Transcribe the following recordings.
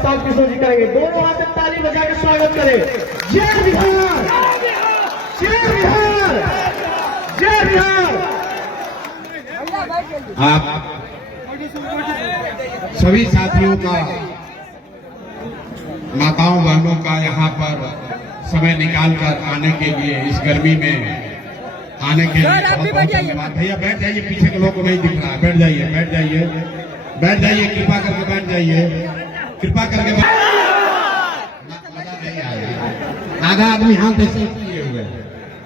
किशोर जी करेंगे। दोनों हाथ में ताली बजा के स्वागत करें। जय बिहार, जय बिहार, जय बिहार। आप सभी साथियों का, माताओं बहनों का यहाँ पर समय निकालकर आने के लिए, इस गर्मी में आने के लिए बहुत बहुत धन्यवाद। भैया बैठ जाइए, पीछे के लोग को नहीं दिख रहा है। बैठ जाइए, बैठ जाइए, बैठ जाइए, कृपा करके बैठ जाइए, कृपा करके। मजा नहीं आया। आधा आदमी हाथ ऐसे किए हुए।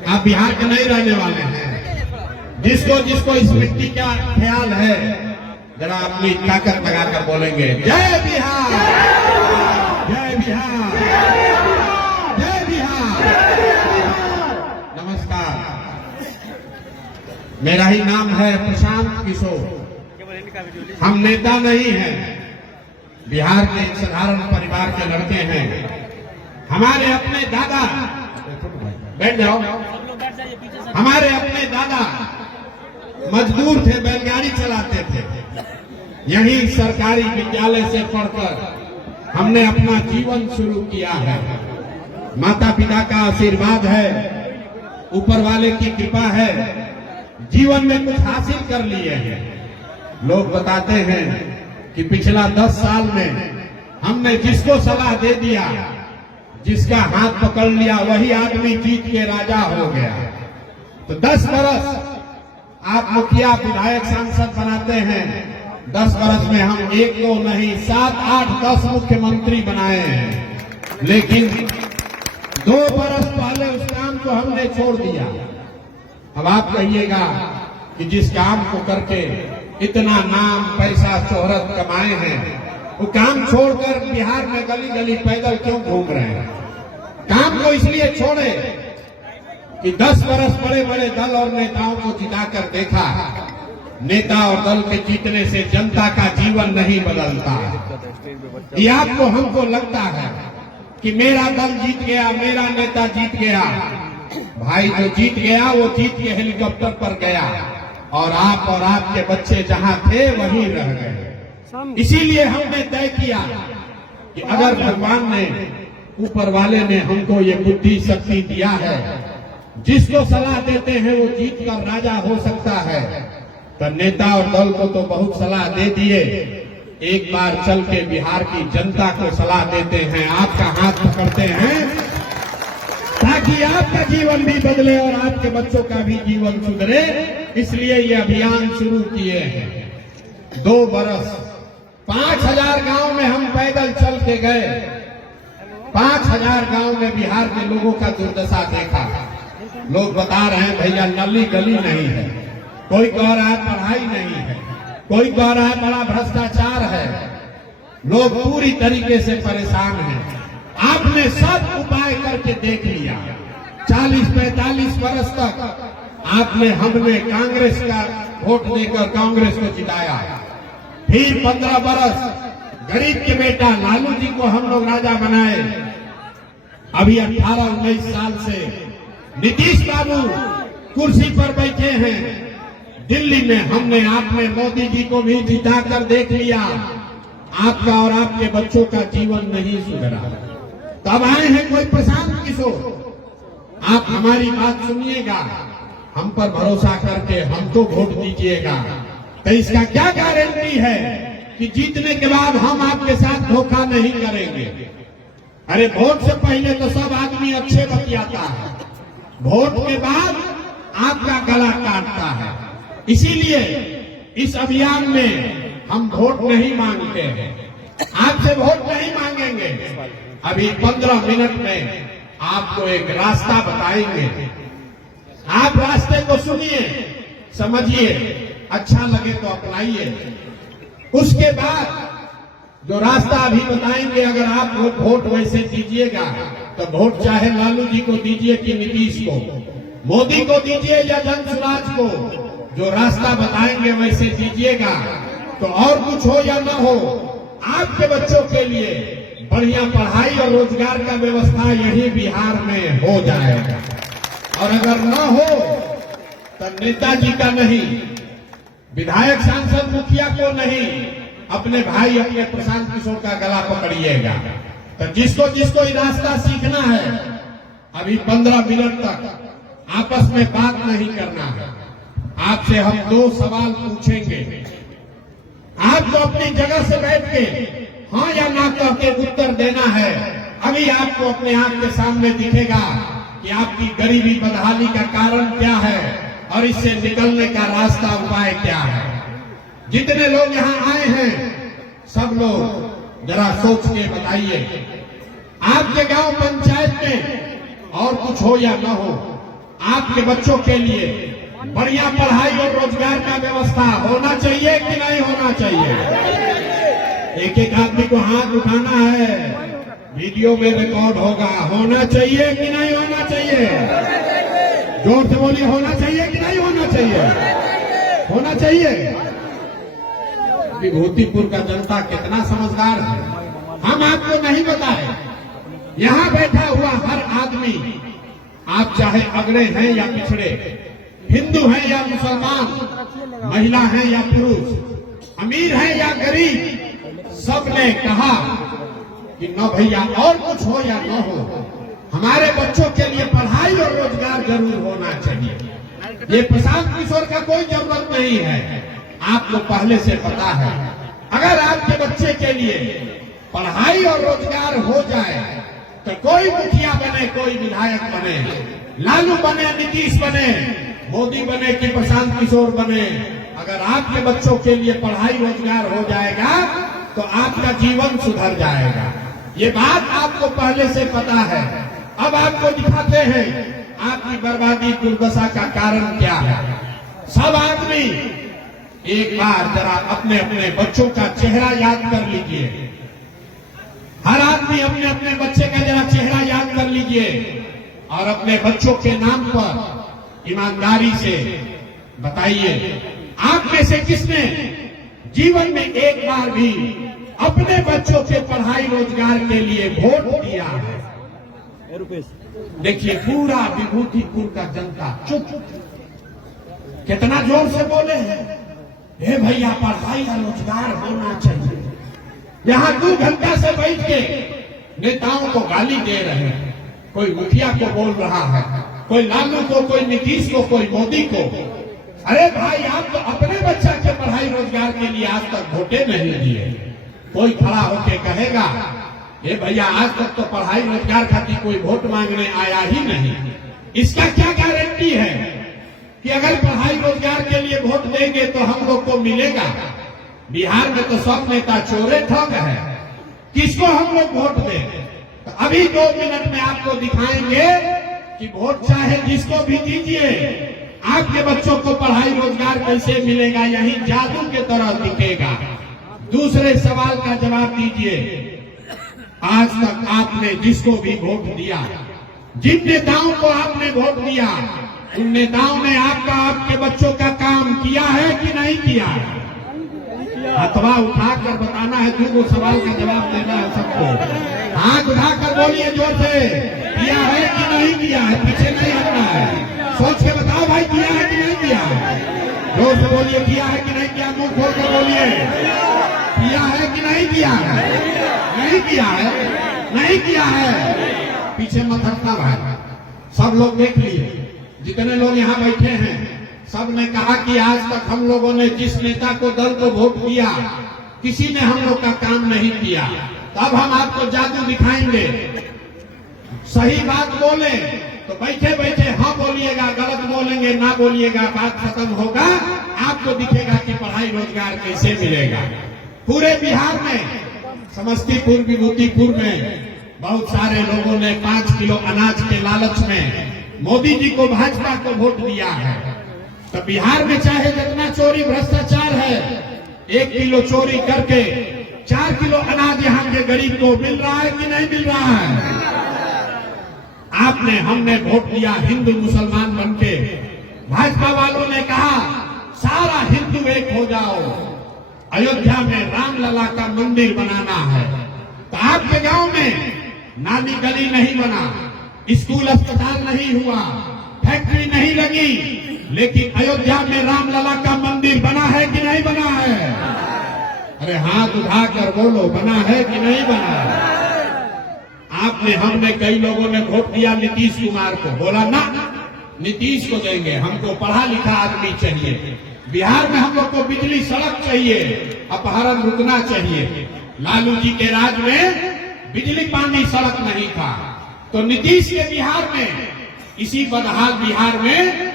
आप बिहार के नहीं रहने वाले हैं। जिसको जिसको इस मिट्टी का ख्याल है, जरा अपनी ताकत लगाकर बोलेंगे जय बिहार, जय बिहार, जय बिहार। नमस्कार, मेरा ही नाम है प्रशांत किशोर। हम नेता नहीं हैं, बिहार के एक साधारण परिवार के लड़के हैं। हमारे अपने दादा, बैठ जाओ, हमारे अपने दादा मजदूर थे, बैलगाड़ी चलाते थे। यहीं सरकारी विद्यालय से पढ़कर हमने अपना जीवन शुरू किया है। माता पिता का आशीर्वाद है, ऊपर वाले की कृपा है, जीवन में कुछ हासिल कर लिए हैं। लोग बताते हैं कि पिछला 10 साल में हमने जिसको सलाह दे दिया, जिसका हाथ पकड़ लिया, वही आदमी जीत के राजा हो गया। तो 10 बरस आप मुखिया, विधायक, सांसद बनाते हैं। 10 बरस में हम एक को नहीं 7, 8, 10 मुख्यमंत्री बनाए हैं। लेकिन 2 बरस पहले उस काम को हमने छोड़ दिया। अब आप कहिएगा कि जिस काम को करके इतना नाम, पैसा, शोहरत कमाए हैं, वो काम छोड़कर बिहार में गली गली पैदल क्यों घूम रहे हैं? काम को इसलिए छोड़े कि 10 बरस बड़े बड़े दल और नेताओं को जिताकर देखा। नेता और दल के जीतने से जनता का जीवन नहीं बदलता। ये आपको हमको लगता है कि मेरा दल जीत गया, मेरा नेता जीत गया। भाई, जो जीत गया वो जीत के हेलीकॉप्टर पर गया, और आपके बच्चे जहां थे वहीं रह गए। इसीलिए हमने तय किया कि अगर भगवान ने, ऊपर वाले ने हमको ये बुद्धि शक्ति दिया है, जिसको सलाह देते हैं वो जीत कर राजा हो सकता है, तो नेता और दल को तो बहुत सलाह दे दिए। एक बार चल के बिहार की जनता को सलाह देते हैं, आपका हाथ पकड़ते हैं, ताकि आपका जीवन भी बदले और आपके बच्चों का भी जीवन सुधरे। इसलिए ये अभियान शुरू किए हैं। 2 बरस 5000 गांव में हम पैदल चल के गए। 5000 गांव में बिहार के लोगों का दुर्दशा देखा। लोग बता रहे हैं भैया नली गली नहीं है, कोई कह रहा है पढ़ाई नहीं है, कोई कह रहा है बड़ा भ्रष्टाचार है। लोग पूरी तरीके से परेशान हैं। आपने सब उपाय करके देख लिया। 40-45 वर्ष तक हमने कांग्रेस का वोट देकर कांग्रेस को जिताया। फिर 15 बरस गरीब के बेटा लालू जी को हम लोग राजा बनाए। अभी 18-19 साल से नीतीश बाबू कुर्सी पर बैठे हैं दिल्ली में। हमने, आपने मोदी जी को भी जिताकर देख लिया। आपका और आपके बच्चों का जीवन नहीं सुधरा। तब आए हैं कोई प्रशांत किशोर। आप हमारी बात सुनिएगा, हम पर भरोसा करके हमको वोट दीजिएगा। तो इसका क्या गारंटी है कि जीतने के बाद हम आपके साथ धोखा नहीं करेंगे? अरे वोट से पहले तो सब आदमी अच्छे बतियाता है, वोट के बाद आपका गला काटता है। इसीलिए इस अभियान में हम वोट नहीं मांगते हैं, आपसे वोट नहीं मांगेंगे। अभी 15 मिनट में आपको एक रास्ता बताएंगे। आप रास्ते को सुनिए, समझिए, अच्छा लगे तो अपनाइए। उसके बाद जो रास्ता अभी बताएंगे, अगर आप वोट वैसे दीजिएगा तो वोट चाहे लालू जी को दीजिए कि नीतीश को, मोदी को दीजिए या जनसुराज को, जो रास्ता बताएंगे वैसे दीजिएगा। तो और कुछ हो या न हो, आपके बच्चों के लिए बढ़िया पढ़ाई और रोजगार का व्यवस्था यही बिहार में हो जाएगा। और अगर न हो तो नेताजी का नहीं, विधायक, सांसद, मुखिया को नहीं, अपने भाई अपने प्रशांत किशोर का गला पकड़िएगा। तो जिसको जिसको ये रास्ता सीखना है, अभी 15 मिनट तक आपस में बात नहीं करना है। आपसे हम 2 सवाल पूछेंगे, आपको अपनी जगह से बैठ के हाँ या ना कह के उत्तर देना है। अभी आपको अपने आंख के सामने दिखेगा कि आपकी गरीबी बदहाली का कारण क्या है और इससे निकलने का रास्ता उपाय क्या है। जितने लोग यहाँ आए हैं सब लोग जरा सोच के बताइए, आपके गांव पंचायत में और कुछ हो या न हो, आपके बच्चों के लिए बढ़िया पढ़ाई और रोजगार का व्यवस्था होना चाहिए कि नहीं होना चाहिए? एक एक आदमी को हाथ उठाना है, वीडियो में रिकॉर्ड होगा। होना चाहिए कि नहीं होना चाहिए? जोर से बोलिए, होना चाहिए कि नहीं होना चाहिए? होना चाहिए। विभूतिपुर का जनता कितना समझदार है, हम आपको नहीं बताए। यहाँ बैठा हुआ हर आदमी, आप चाहे अगड़े हैं या पिछड़े, हिंदू हैं या मुसलमान, महिला हैं या पुरुष, अमीर हैं या गरीब, सबने कहा कि न भैया और कुछ हो या न हो, हमारे बच्चों के लिए पढ़ाई और रोजगार जरूर होना चाहिए। ये प्रशांत किशोर का कोई जरूरत नहीं है, आपको पहले से पता है। अगर आपके बच्चे के लिए पढ़ाई और रोजगार हो जाए तो कोई मुखिया बने, कोई विधायक बने, लालू बने, नीतीश बने, मोदी बने कि प्रशांत किशोर बने, अगर आपके बच्चों के लिए पढ़ाई रोजगार हो जाएगा तो आपका जीवन सुधर जाएगा। ये बात आपको पहले से पता है। अब आपको दिखाते हैं आपकी बर्बादी दुर्दशा का कारण क्या है। सब आदमी एक बार जरा अपने अपने बच्चों का चेहरा याद कर लीजिए। हर आदमी अपने अपने बच्चे का जरा चेहरा याद कर लीजिए और अपने बच्चों के नाम पर ईमानदारी से बताइए, आप में से किसने जीवन में एक बार भी अपने बच्चों के पढ़ाई रोजगार के लिए वोट दिया है? देखिए पूरा विभूतिपुर का जनता चुप, कितना जोर से बोले हैं, हे भैया पढ़ाई और रोजगार होना चाहिए। यहाँ 2 घंटा से बैठ के नेताओं को गाली दे रहे हैं, कोई मुखिया को बोल रहा है, कोई लालू को, कोई नीतीश को, कोई मोदी को। अरे भाई आप तो अपने बच्चा के पढ़ाई रोजगार के लिए आज तक वोटे नहीं दिए। कोई खड़ा होके कहेगा ये भैया आज तक तो पढ़ाई रोजगार खातिर कोई वोट मांगने आया ही नहीं। इसका क्या गारंटी है कि अगर पढ़ाई रोजगार के लिए वोट देंगे तो हम लोग को मिलेगा? बिहार में तो सब नेता चोरे ठग है, किसको हम लोग वोट दें? तो अभी 2 मिनट में आपको दिखाएंगे कि वोट चाहे जिसको भी दीजिए, आपके बच्चों को पढ़ाई रोजगार कैसे मिलेगा, यही जादू के तरह दिखेगा। दूसरे सवाल का जवाब दीजिए, आज तक आपने जिसको भी वोट दिया, जिन नेताओं को आपने वोट दिया, उन नेताओं ने आपके बच्चों का काम किया है कि नहीं किया? हथवा उठाकर बताना है, 2 सवाल का जवाब देना है सबको। हाथ उठाकर बोलिए जोर से, किया है कि नहीं किया है? पीछे नहीं हटना है, सोच के बताओ भाई किया है कि नहीं किया? जोर से बोलिए, किया है कि नहीं किया? मुंह खोलकर बोलिए, किया है कि नहीं किया है? नहीं किया है, नहीं किया है। पीछे मत हटना भाई। सब लोग देख लिए, जितने लोग यहाँ बैठे हैं सब ने कहा कि आज तक हम लोगों ने जिस नेता को, दल को वोट दिया, किसी ने हम लोग का काम नहीं किया। तब हम आपको जादू दिखाएंगे। सही बात बोले तो बैठे बैठे हाँ बोलिएगा, गलत बोलेंगे ना बोलिएगा, बात खत्म होगा। आपको दिखेगा कि पढ़ाई रोजगार कैसे मिलेगा। पूरे बिहार में, समस्तीपुर, विभूतिपुर में बहुत सारे लोगों ने 5 किलो अनाज के लालच में मोदी जी को, भाजपा को वोट दिया है। तो बिहार में चाहे जितना चोरी भ्रष्टाचार है, 1 किलो चोरी करके 4 किलो अनाज यहाँ के गरीब को मिल रहा है कि नहीं मिल रहा है? आपने, हमने वोट दिया हिंदू मुसलमान बनके। भाजपा वालों ने कहा सारा हिंदू एक हो जाओ, अयोध्या में रामलला का मंदिर बनाना है। तो आपके गांव में नाली गली नहीं बना, स्कूल अस्पताल नहीं हुआ, फैक्ट्री नहीं लगी, लेकिन अयोध्या में रामलला का मंदिर बना है कि नहीं बना है? अरे हाथ उठाकर बोलो, बना है कि नहीं बना है? आपने, हमने, कई लोगों ने वोट दिया नीतीश कुमार को, बोला ना नीतीश को देंगे, हमको पढ़ा लिखा आदमी चाहिए, बिहार में हम लोग को बिजली सड़क चाहिए, अपहरण रुकना चाहिए। लालू जी के राज में बिजली पानी सड़क नहीं था, तो नीतीश के बिहार में, इसी बदहाल बिहार में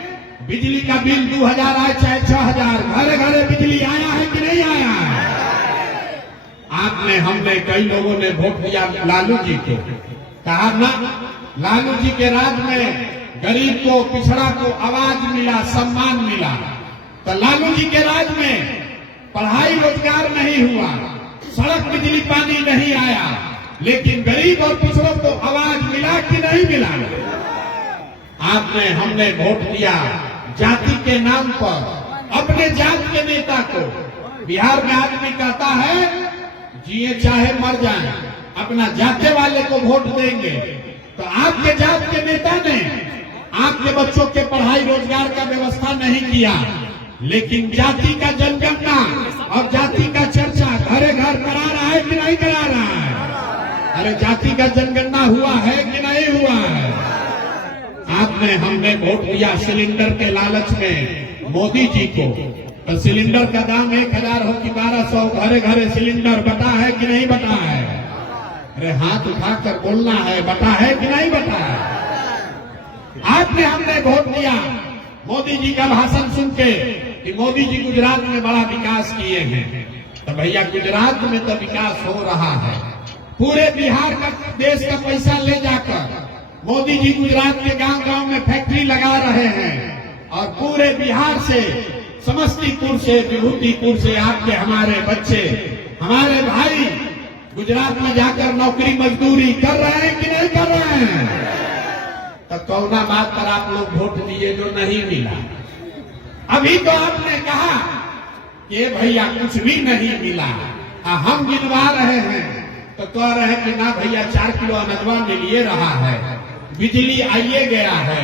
बिजली का बिल 2000 आए चाहे 6000, घरे घरे बिजली आया है कि नहीं आया है? आपने, हमने, कई लोगों ने वोट दिया लालू जी को, कहा ना लालू जी के राज में गरीब को, पिछड़ा को आवाज मिला, सम्मान मिला। तो लालू जी के राज में पढ़ाई रोजगार नहीं हुआ, सड़क बिजली पानी नहीं आया, लेकिन गरीब और पिछड़ों को आवाज मिला कि नहीं मिला? आपने, हमने वोट दिया जाति के नाम पर, अपने जात के नेता को। बिहार में आदमी कहता है जिए चाहे मर जाए, अपना जाते वाले को वोट देंगे। तो आपके जात के नेता ने आपके बच्चों के पढ़ाई रोजगार का व्यवस्था नहीं किया, लेकिन जाति का जनगणना और जाति का चर्चा घरे घर करा रहा है कि नहीं करा रहा है? अरे जाति का जनगणना हुआ है कि नहीं हुआ है? आपने, हमने वोट दिया सिलेंडर के लालच में मोदी जी को। तो सिलेंडर का दाम 1000 हो कि 1200, घरे घरे सिलेंडर बटा है कि नहीं बटा है? अरे हाथ उठाकर बोलना है, बटा है कि नहीं बटा है? आपने, हमने वोट दिया मोदी जी का भाषण सुन के कि मोदी जी गुजरात में बड़ा विकास किए हैं। तो भैया गुजरात में तो विकास हो रहा है, पूरे बिहार का, देश का पैसा ले जाकर मोदी जी गुजरात के गांव गांव में फैक्ट्री लगा रहे हैं, और पूरे बिहार से, समस्तीपुर से, विभूतिपुर से आपके हमारे बच्चे, हमारे भाई गुजरात में जाकर नौकरी मजदूरी कर रहे हैं कि नहीं कर रहे हैं? तो कौना बात पर आप लोग वोट दिए जो नहीं मिला? अभी तो आपने कहा कि भैया कुछ भी नहीं मिला, हम गिनवा रहे हैं तो कह रहे हैं कि ना भैया 4 किलो अनजवा मिलिए रहा है, बिजली आइए गया है,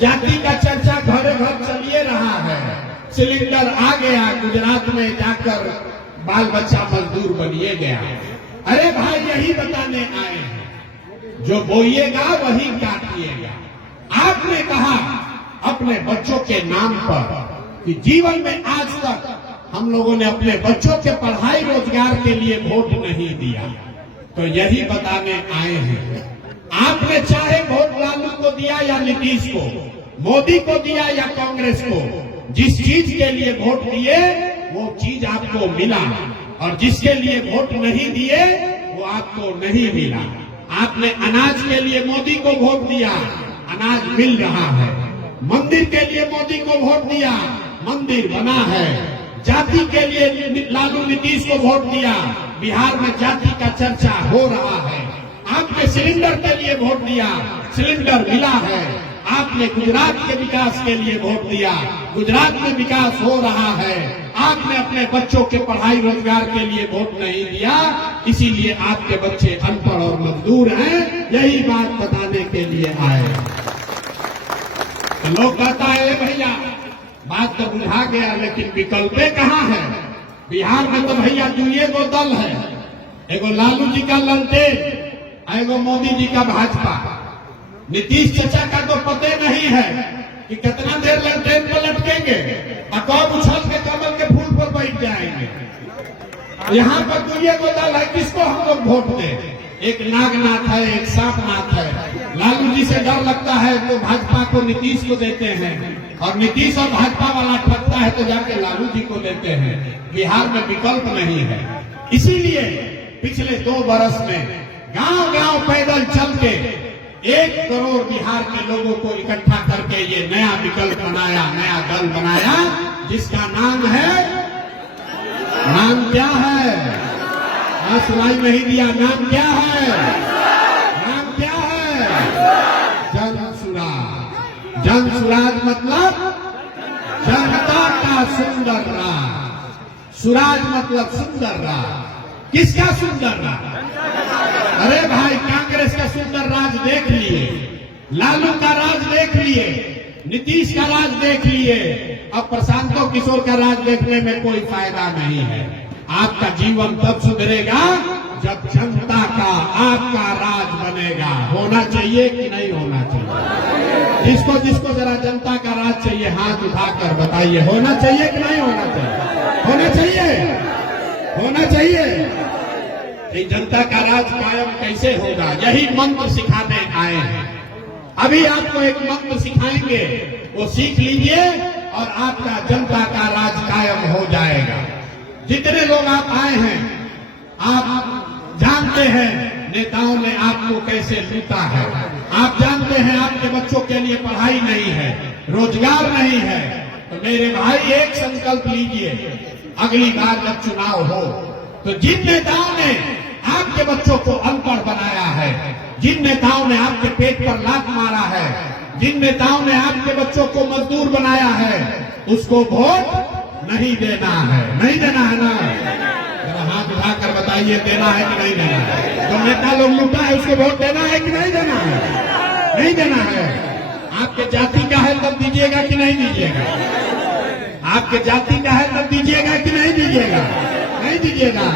जाति का चर्चा घरे घर चलिए रहा है, सिलेंडर आ गया, गुजरात में जाकर बाल बच्चा मजदूर बनिए गया। अरे भाई यही बताने आए हैं, जो बोइएगा वही काटिएगा। आपने कहा अपने बच्चों के नाम पर कि जीवन में आज तक हम लोगों ने अपने बच्चों के पढ़ाई रोजगार के लिए वोट नहीं दिया, तो यही बताने आए हैं। आपने चाहे वोट लालू को दिया या नीतीश को, मोदी को दिया या कांग्रेस को, जिस चीज के लिए वोट दिए वो चीज आपको मिला, और जिसके लिए वोट नहीं दिए वो आपको नहीं मिला। आपने अनाज के लिए मोदी को वोट दिया, अनाज मिल रहा है। मंदिर के लिए मोदी को वोट दिया, मंदिर बना है। जाति के लिए लालू नीतीश को वोट दिया, बिहार में जाति का चर्चा हो रहा है। आपने सिलेंडर के लिए वोट दिया, सिलेंडर मिला है। आपने गुजरात के विकास के लिए वोट दिया, गुजरात में विकास हो रहा है। आपने अपने बच्चों के पढ़ाई रोजगार के लिए वोट नहीं दिया, इसीलिए आपके बच्चे अनपढ़ और मजदूर हैं। यही बात बताने के लिए आए। तो लोग कहता है भैया बात तो बुझा गया, लेकिन विकल्पे कहाँ है? बिहार में तो भैया दुइये गो दल है, एगो लालू जी का ललटेन, एगो मोदी जी का भाजपा। नीतीश चाचा का तो पते नहीं है कि कितना देर ललटेन पर लटकेंगे और कब उछल के कमल के फूल पर बैठ जाएंगे। यहाँ पर दुइये गो दल है, किसको हम लोग वोट दें? एक नागनाथ है, एक सांपनाथ है। लालू जी से डर लगता है तो भाजपा को, नीतीश को देते हैं, और नीतीश और भाजपा वाला ठगता है तो जाके लालू जी को देते हैं। बिहार में विकल्प नहीं है, इसीलिए पिछले 2 बरस में गांव गांव पैदल चल के 1 करोड़ बिहार के लोगों को इकट्ठा करके ये नया विकल्प बनाया, नया दल बनाया, जिसका नाम है, नाम क्या है? सुनाई नहीं दिया। नाम क्या है? नाम क्या है? जन सुराज। जन सुराज मतलब जनता का सुंदर राज। सुराज मतलब सुंदर राज। किसका सुंदर राज? अरे भाई कांग्रेस का सुंदर राज देख लिए, लालू का राज देख लिए, नीतीश का राज देख लिए, अब प्रशांतो किशोर का राज देखने में कोई फायदा नहीं है। आपका जीवन तब सुधरेगा जब जनता का आपका राज बनेगा। होना चाहिए कि नहीं होना चाहिए? जिसको जिसको जरा जनता का राज चाहिए हाथ उठाकर बताइए, होना चाहिए कि नहीं होना चाहिए? होना चाहिए, होना चाहिए। ये जनता का राज कायम कैसे होगा? यही मंत्र सिखाने आए हैं। अभी आपको एक मंत्र सिखाएंगे, वो सीख लीजिए और आपका जनता का राज कायम हो जाएगा। जितने लोग आप आए हैं, आप जानते हैं नेताओं ने आपको कैसे लूटा है। आप जानते हैं आपके बच्चों के लिए पढ़ाई नहीं है, रोजगार नहीं है। तो मेरे भाई एक संकल्प लीजिए, अगली बार जब चुनाव हो तो जिन नेताओं ने आपके बच्चों को अनपढ़ बनाया है, जिन नेताओं ने आपके पेट पर लात मारा है, जिन नेताओं ने आपके बच्चों को मजदूर बनाया है, उसको वोट नहीं देना है। नहीं देना है ना? जरा हाथ उठाकर बताइए, देना है कि नहीं देना है? जो नेता लोग लूटा है उसको वोट देना है कि नहीं देना है? नहीं देना है। आपके जाति का है तब दीजिएगा कि नहीं दीजिएगा? आपके जाति का है तब दीजिएगा कि नहीं दीजिएगा? नहीं दीजिएगा।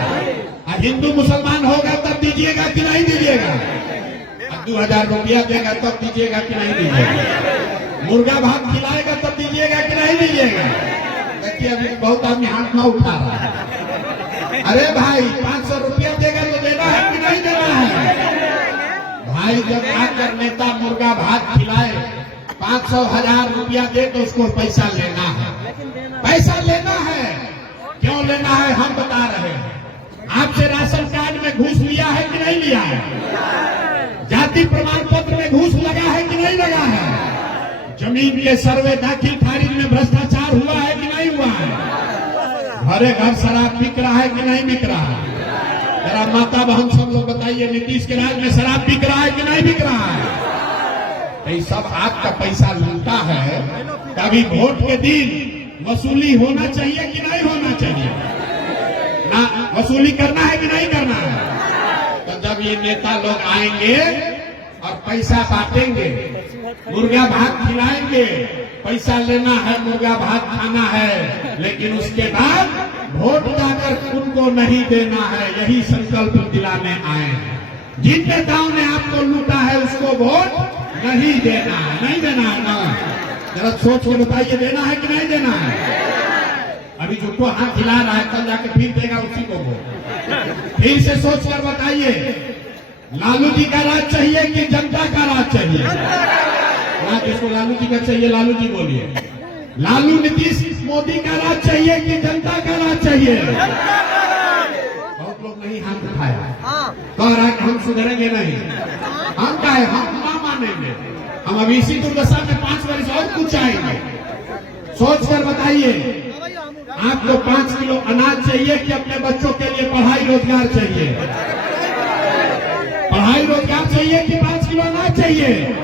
हिंदू मुसलमान होगा तब दीजिएगा कि नहीं दीजिएगा? 2000 रुपया देगा तब दीजिएगा कि नहीं दीजिएगा? मुर्गा भात खिलाएगा तब दीजिएगा कि नहीं दीजिएगा? देखिए अभी बहुत आदमी हाथ में उठा रहा है। अरे भाई 500 रुपया देगा तो देना है कि नहीं देना है? भाई जब आकर नेता मुर्गा भात खिलाए, 500 1000 रुपया दे तो उसको पैसा लेना है। पैसा लेना है। क्यों लेना है हम बता रहे हैं। आपसे राशन कार्ड में घूस लिया है कि नहीं लिया है? जाति प्रमाण पत्र में घूस लगा है कि नहीं लगा है? जमीन के सर्वे दाखिल खारिज में भ्रष्टाचार हुआ है कि नहीं हुआ है? घरे घर शराब बिक रहा है कि नहीं बिक रहा है? जरा माता बहन सब लोग बताइए, नीतीश के राज में शराब बिक रहा है कि नहीं बिक रहा है? तो ये सब आपका पैसा लूटा है। कभी वोट के दिन वसूली होना चाहिए कि नहीं होना चाहिए? ना वसूली करना है कि नहीं करना है? तो जब ये नेता लोग आएंगे और पैसा बांटेंगे, मुर्गा भात खिलाएंगे, पैसा लेना है, मुर्गा भात खाना है, लेकिन उसके बाद वोट जाकर उनको नहीं देना है। यही संकल्प दिलाने आए हैं। जिन नेताओं ने आपको लूटा है उसको वोट नहीं देना है। नहीं देना है ना? जरा सोच के बताइए, देना है कि नहीं देना है? अभी जिसको हाथ खिला रहा है कल जाके फिर देगा उसी को वोट। फिर से सोच कर बताइए, लालू जी का राज चाहिए कि जनता का राज चाहिए? राज जिसको लालू जी का चाहिए लालू जी बोलिए। लालू नीतीश मोदी का राज चाहिए कि जनता का राज चाहिए? बहुत लोग नहीं हाथ उठाया, कह रहा है कि हम सुधरेंगे नहीं। हम क्या है, हम ना मानेंगे। हम अभी इसी दुर्दशा में 5 वर्ष और कुछ आएंगे। सोच कर बताइए, आपको 5 किलो अनाज चाहिए कि अपने बच्चों के लिए पढ़ाई रोजगार चाहिए? पढ़ाई रोजगार चाहिए कि 5 किलो अनाज चाहिए?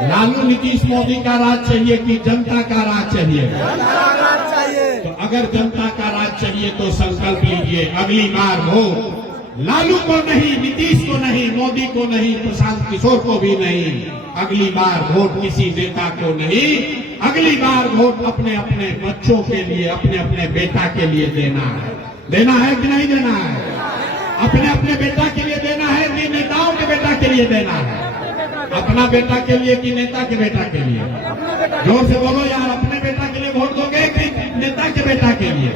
लालू नीतीश मोदी का राज चाहिए कि जनता का राज चाहिए? तो अगर जनता का राज चाहिए तो संकल्प लीजिए, अगली बार वोट लालू को नहीं, नीतीश को नहीं, मोदी को नहीं, प्रशांत किशोर को भी नहीं। अगली बार वोट किसी नेता को नहीं, अगली बार वोट अपने अपने बच्चों के लिए, अपने अपने बेटा के लिए देना है। देना है कि नहीं देना है? अपने अपने बेटा के लिए देना है कि नेताओं के बेटा के लिए देना है? अपना बेटा के लिए कि नेता के बेटा के लिए? जोर से बोलो यार, अपने बेटा के लिए वोट दोगे कि नेता के बेटा के लिए?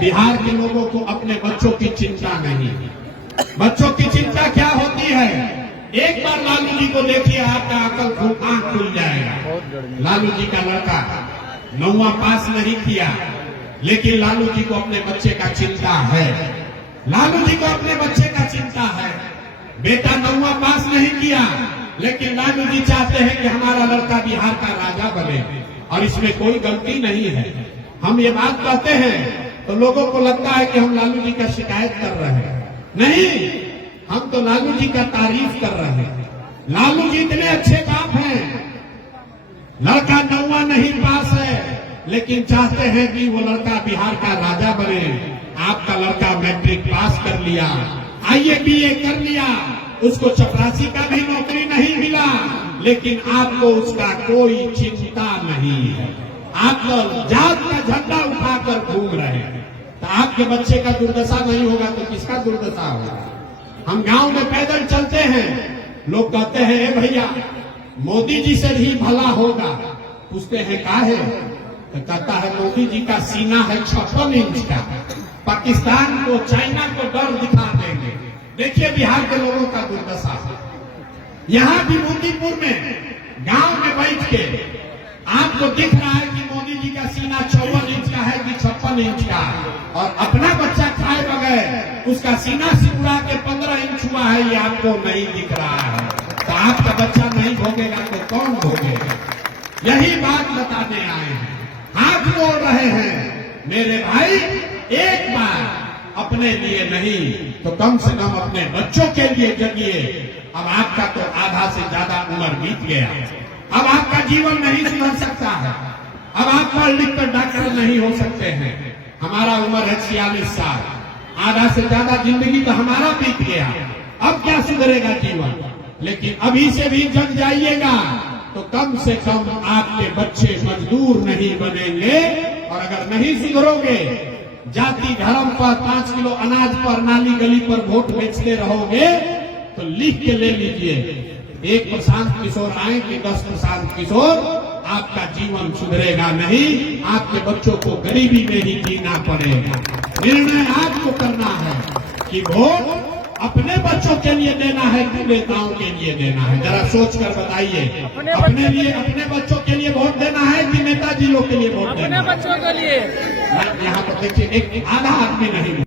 बिहार के लोगों को अपने बच्चों की चिंता नहीं। बच्चों की चिंता क्या होती है? एक बार लालू जी को देखिए, आपका अकल आंख खुल जाएगा। लालू जी का लड़का 9वां पास नहीं किया, लेकिन लालू जी को अपने बच्चे का चिंता है। लालू जी को अपने बच्चे का चिंता है। बेटा 9वां पास नहीं किया, लेकिन लालू जी चाहते हैं कि हमारा लड़का बिहार का राजा बने, और इसमें कोई गलती नहीं है। हम ये बात कहते हैं तो लोगों को लगता है कि हम लालू जी का शिकायत कर रहे हैं। नहीं, हम तो लालू जी का तारीफ कर रहे हैं। लालू जी इतने अच्छे बाप हैं। लड़का 9वां नहीं पास है, लेकिन चाहते हैं कि वो लड़का बिहार का राजा बने। आपका लड़का मैट्रिक पास कर लिया, IAA BA कर लिया, उसको चपरासी का भी नौकरी नहीं मिला, लेकिन आपको उसका कोई चिंता नहीं है। आप तो जात का झंडा उठाकर घूम रहे हैं। तो आपके बच्चे का दुर्दशा नहीं होगा तो किसका दुर्दशा होगा। हम गांव में पैदल चलते हैं, लोग कहते हैं ए भैया मोदी जी से भी भला होगा। पूछते हैं का है, तो कहता है मोदी जी का सीना है 56 इंच का, पाकिस्तान को चाइना को डर दिखा देंगे। देखिए बिहार के लोगों का दुर्दशा। यहाँ विभूतिपुर में गांव में बैठ के आपको दिख रहा है कि मोदी जी का सीना 54 इंच का है कि 56 इंच का, और अपना बच्चा खाए बगैर उसका सीना सिकुड़ा के 15 इंच हुआ है, ये आपको नहीं दिख रहा है। तो आपका बच्चा नहीं भोगेगा तो कौन भोगेगा। यही बात बताने आए हैं, हाथ जोड़ रहे हैं। मेरे भाई एक बार अपने लिए नहीं तो कम से कम अपने बच्चों के लिए जगिए। अब आपका तो आधा से ज्यादा उम्र बीत गया, अब आपका जीवन नहीं सुधर सकता है, अब आप पढ़ लिख कर डॉक्टर नहीं हो सकते हैं। हमारा उम्र है 46 साल, आधा से ज्यादा जिंदगी तो हमारा बीत गया, अब क्या सुधरेगा जीवन। लेकिन अभी से भी जग जाइएगा तो कम से कम आपके बच्चे मजदूर नहीं बनेंगे। और अगर नहीं सुधरोगे, जाति धर्म पर 5 किलो अनाज पर नाली गली पर वोट बेचते रहोगे, तो लिख के ले लीजिए, एक प्रशांत किशोर आए कि 10 प्रशांत किशोर, आपका जीवन सुधरेगा नहीं, आपके बच्चों को गरीबी में ही जीना पड़ेगा। निर्णय आपको करना है कि वोट अपने बच्चों के लिए देना है कि नेताओं के लिए देना है। जरा सोच कर बताइए, अपने लिए अपने बच्चों के लिए वोट देना है कि नेताजी लोग के लिए वोट देना है। अपने बच्चों के लिए। यहाँ पर देखिए एक आधा आदमी नहीं